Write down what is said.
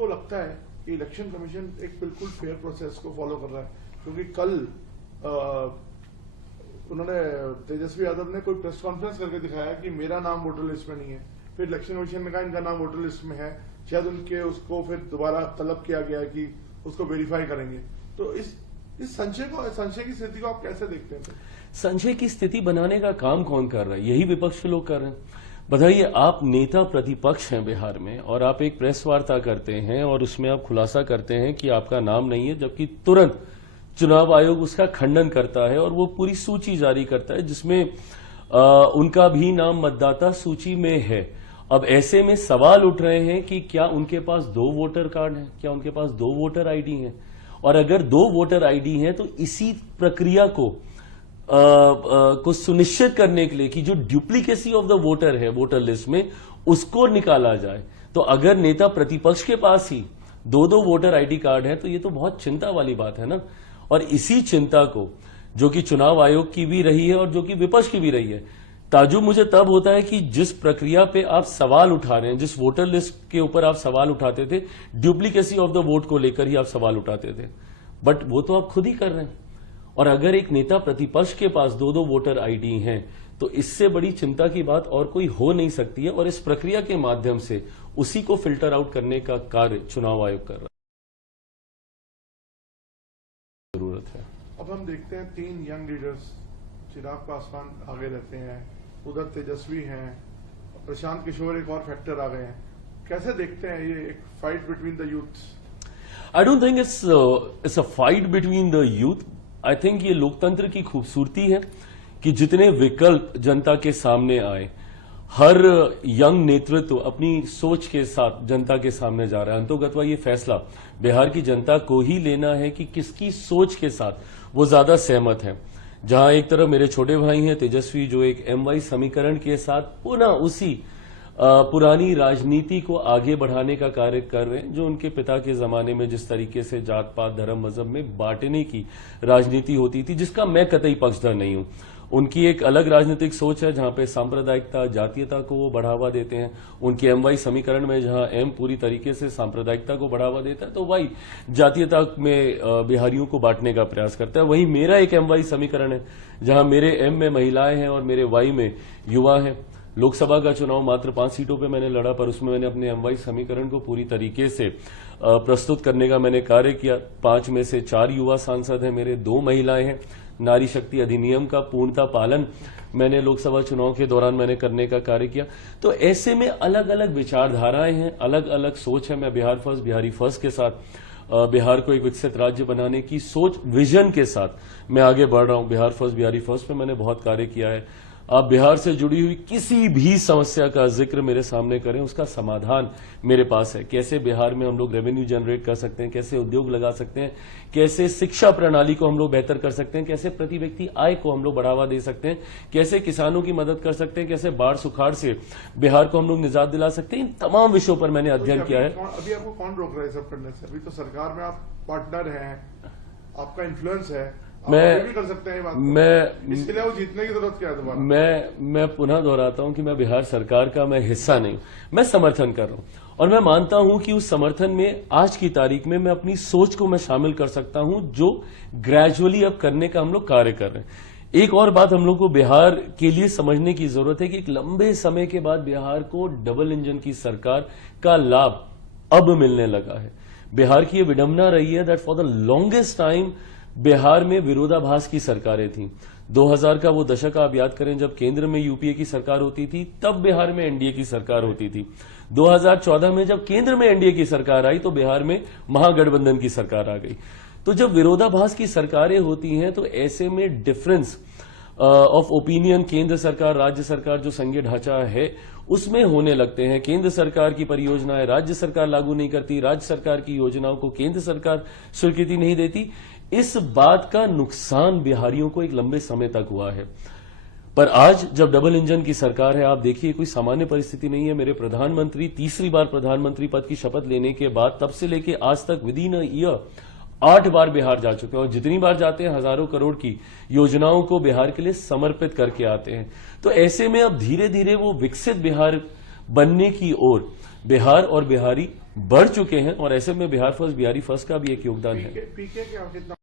आपको लगता है कि इलेक्शन कमीशन एक बिल्कुल फेयर प्रोसेस को फॉलो कर रहा है? क्योंकि कल उन्होंने तेजस्वी यादव ने कोई प्रेस कॉन्फ्रेंस करके दिखाया कि मेरा नाम वोटर लिस्ट में नहीं है, फिर इलेक्शन कमीशन ने कहा इनका नाम वोटर लिस्ट में है, शायद उनके उसको फिर दोबारा तलब किया गया कि उसको वेरीफाई करेंगे। तो इस संशय की स्थिति को आप कैसे देखते हैं? संशय की स्थिति बनाने का काम कौन कर रहा है? यही विपक्ष के लोग कर रहे हैं। बताइए, आप नेता प्रतिपक्ष हैं बिहार में और आप एक प्रेस वार्ता करते हैं और उसमें आप खुलासा करते हैं कि आपका नाम नहीं है, जबकि तुरंत चुनाव आयोग उसका खंडन करता है और वो पूरी सूची जारी करता है जिसमें उनका भी नाम मतदाता सूची में है। अब ऐसे में सवाल उठ रहे हैं कि क्या उनके पास 2 वोटर कार्ड हैं, क्या उनके पास 2 वोटर आईडी हैं, और अगर 2 वोटर आईडी हैं तो इसी प्रक्रिया को सुनिश्चित करने के लिए कि जो डुप्लीकेसी ऑफ द वोटर है वोटर लिस्ट में, उसको निकाला जाए। तो अगर नेता प्रतिपक्ष के पास ही 2 वोटर आईडी कार्ड है तो ये तो बहुत चिंता वाली बात है ना। और इसी चिंता को, जो कि चुनाव आयोग की भी रही है और जो कि विपक्ष की भी रही है, ताजुब मुझे तब होता है कि जिस प्रक्रिया पे आप सवाल उठा रहे हैं, जिस वोटर लिस्ट के ऊपर आप सवाल उठाते थे, डुप्लीकेसी ऑफ द वोट को लेकर ही आप सवाल उठाते थे, बट वो तो आप खुद ही कर रहे हैं। और अगर एक नेता प्रतिपक्ष के पास 2 वोटर आईडी हैं तो इससे बड़ी चिंता की बात और कोई हो नहीं सकती है। और इस प्रक्रिया के माध्यम से उसी को फिल्टर आउट करने का कार्य चुनाव आयोग कर रहा है। जरूरत है। अब हम देखते हैं 3 यंग लीडर्स, चिराग पासवान आगे रहते हैं, उधर तेजस्वी हैं, प्रशांत किशोर एक और फैक्टर आ गए हैं। कैसे देखते हैं ये एक fight between the youth? I don't think it's a fight between the youth. I think ये लोकतंत्र की खूबसूरती है कि जितने विकल्प जनता के सामने आए, हर यंग नेतृत्व अपनी सोच के साथ जनता के सामने जा रहा है। अंतोगत्वा ये फैसला बिहार की जनता को ही लेना है कि किसकी सोच के साथ वो ज्यादा सहमत है। जहां एक तरफ मेरे छोटे भाई हैं तेजस्वी, जो एक MY समीकरण के साथ पुनः उसी पुरानी राजनीति को आगे बढ़ाने का कार्य कर रहे हैं, जो उनके पिता के जमाने में जिस तरीके से जात पात धर्म मजहब में बांटने की राजनीति होती थी, जिसका मैं कतई पक्षधर नहीं हूं। उनकी एक अलग राजनीतिक सोच है जहां पे सांप्रदायिकता, जातीयता को वो बढ़ावा देते हैं। उनके MY समीकरण में जहां M पूरी तरीके से सांप्रदायिकता को बढ़ावा देता है, तो वही जातीयता में बिहारियों को बांटने का प्रयास करता है। वहीं मेरा एक MY समीकरण है जहां मेरे M में महिलाएं हैं और मेरे Y में युवा हैं। लोकसभा का चुनाव मात्र 5 सीटों पे मैंने लड़ा, पर उसमें मैंने अपने MY समीकरण को पूरी तरीके से प्रस्तुत करने का मैंने कार्य किया। 5 में से 4 युवा सांसद हैं मेरे, 2 महिलाएं हैं। नारी शक्ति अधिनियम का पूर्णता पालन मैंने लोकसभा चुनाव के दौरान मैंने करने का कार्य किया। तो ऐसे में अलग अलग विचारधाराएं हैं, अलग अलग सोच है। मैं बिहार फर्स्ट, बिहारी फर्स्ट के साथ बिहार को एक विकसित राज्य बनाने की सोच, विजन के साथ मैं आगे बढ़ रहा हूं। बिहार फर्स्ट, बिहारी फर्स्ट पे मैंने बहुत कार्य किया है। आप बिहार से जुड़ी हुई किसी भी समस्या का जिक्र मेरे सामने करें, उसका समाधान मेरे पास है। कैसे बिहार में हम लोग रेवेन्यू जनरेट कर सकते हैं, कैसे उद्योग लगा सकते हैं, कैसे शिक्षा प्रणाली को हम लोग बेहतर कर सकते हैं, कैसे प्रति व्यक्ति आय को हम लोग बढ़ावा दे सकते हैं, कैसे किसानों की मदद कर सकते हैं, कैसे बाढ़ सुखाड़ से बिहार को हम लोग निजात दिला सकते हैं। इन तमाम विषयों पर मैंने अध्ययन किया है। अभी आपको कौन रोक रहा है सब करने से? अभी तो सरकार में आप पार्टनर हैं, आपका इन्फ्लुएंस है, मैं भी कर सकते हैं ये बात। मैं इसके लिए वो जीतने की जरूरत क्या है दोबारा? मैं पुनः दोहराता हूं कि मैं बिहार सरकार का मैं हिस्सा नहीं, मैं समर्थन कर रहा हूं। और मैं मानता हूं कि उस समर्थन में आज की तारीख में मैं अपनी सोच को मैं शामिल कर सकता हूं, जो ग्रेजुअली अब करने का हम लोग कार्य कर रहे हैं। एक और बात हम लोग को बिहार के लिए समझने की जरूरत है कि एक लंबे समय के बाद बिहार को डबल इंजन की सरकार का लाभ अब मिलने लगा है। बिहार की यह विडंबना रही है that for the longest time Bihar में विरोधाभास की सरकारें थीं। 2000 का वो दशक आप याद करें जब केंद्र में यूपीए की सरकार होती थी, तब बिहार में एनडीए की सरकार होती थी। 2014 में जब केंद्र में एनडीए की सरकार आई तो बिहार में महागठबंधन की सरकार आ गई। तो जब विरोधाभास की सरकारें होती हैं तो ऐसे में डिफरेंस ऑफ ओपिनियन केंद्र सरकार राज्य सरकार जो संघीय ढांचा है उसमें होने लगते हैं। केंद्र सरकार की परियोजनाएं राज्य सरकार लागू नहीं करती, राज्य सरकार की योजनाओं को केंद्र सरकार स्वीकृति नहीं देती। इस बात का नुकसान बिहारियों को एक लंबे समय तक हुआ है। पर आज जब डबल इंजन की सरकार है, आप देखिए कोई सामान्य परिस्थिति नहीं है। मेरे प्रधानमंत्री तीसरी बार प्रधानमंत्री पद की शपथ लेने के बाद तब से लेके आज तक विद इन अ ईयर 8 बार बिहार जा चुके हैं, और जितनी बार जाते हैं हजारों करोड़ की योजनाओं को बिहार के लिए समर्पित करके आते हैं। तो ऐसे में अब धीरे धीरे वो विकसित बिहार बनने की ओर बिहार और बिहारी बढ़ चुके हैं और ऐसे में बिहार फर्स्ट बिहारी फर्स्ट का भी एक योगदान है। पीके क्या कितना